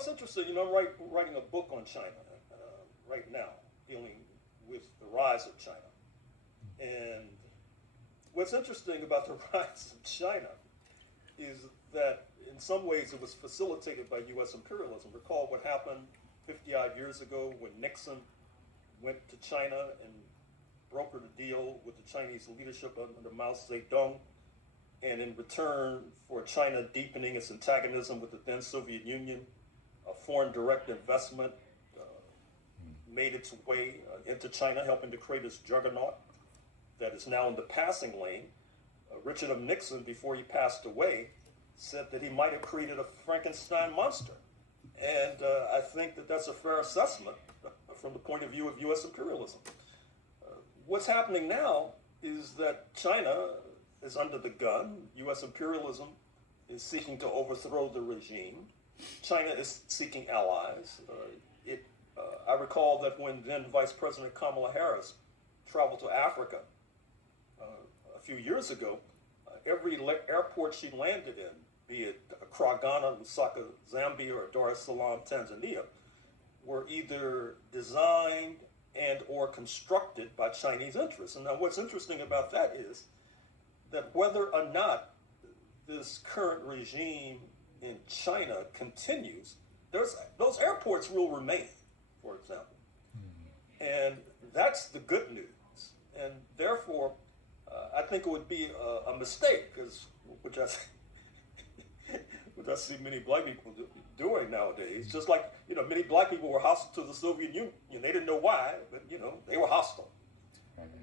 it's interesting. I'm writing a book on China right now, dealing with the rise of China. And what's interesting about the rise of China is that in some ways it was facilitated by U.S. imperialism. Recall what happened 50-odd years ago when Nixon went to China and brokered a deal with the Chinese leadership under Mao Zedong, and in return for China deepening its antagonism with the then Soviet Union, a foreign direct investment made its way into China, helping to create this juggernaut that is now in the passing lane. Richard M. Nixon, before he passed away, said that he might have created a Frankenstein monster. And I think that that's a fair assessment from the point of view of U.S. imperialism. What's happening now is that China is under the gun. U.S. imperialism is seeking to overthrow the regime. China is seeking allies. I recall that when then Vice President Kamala Harris traveled to Africa a few years ago, every airport she landed in, be it Accra, Ghana, Lusaka, Zambia, or Dar es Salaam, Tanzania, were either designed and or constructed by Chinese interests. And now what's interesting about that is that whether or not this current regime in China continues, those airports will remain, for example. And that's the good news. And therefore, I think it would be a mistake, which I see many black people doing nowadays. Just like, many black people were hostile to the Soviet Union. They didn't know why, but, they were hostile.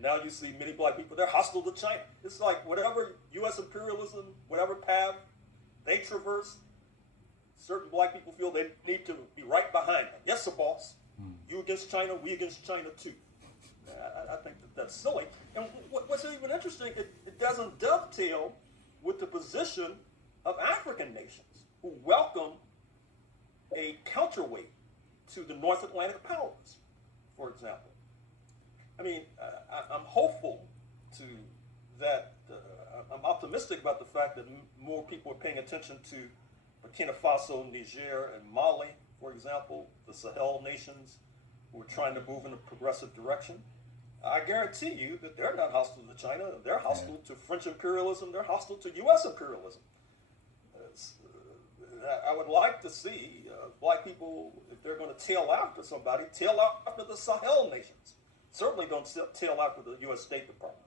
Now you see many black people, they're hostile to China. It's like whatever U.S. imperialism, whatever path they traverse, certain black people feel they need to be right behind them. Yes, sir, boss. You against China, we against China too. I think that's silly. And what's even interesting, it doesn't dovetail with the position of African nations who welcome a counterweight to the North Atlantic powers, for example. I mean, I'm hopeful that I'm optimistic about the fact that more people are paying attention to Burkina Faso, Niger, and Mali, for example, the Sahel nations who are trying to move in a progressive direction. I guarantee you that they're not hostile to China. They're hostile to French imperialism. They're hostile to U.S. imperialism. I would like to see black people, if they're going to tail after somebody, tail after the Sahel nations. Certainly don't tail after the U.S. State Department.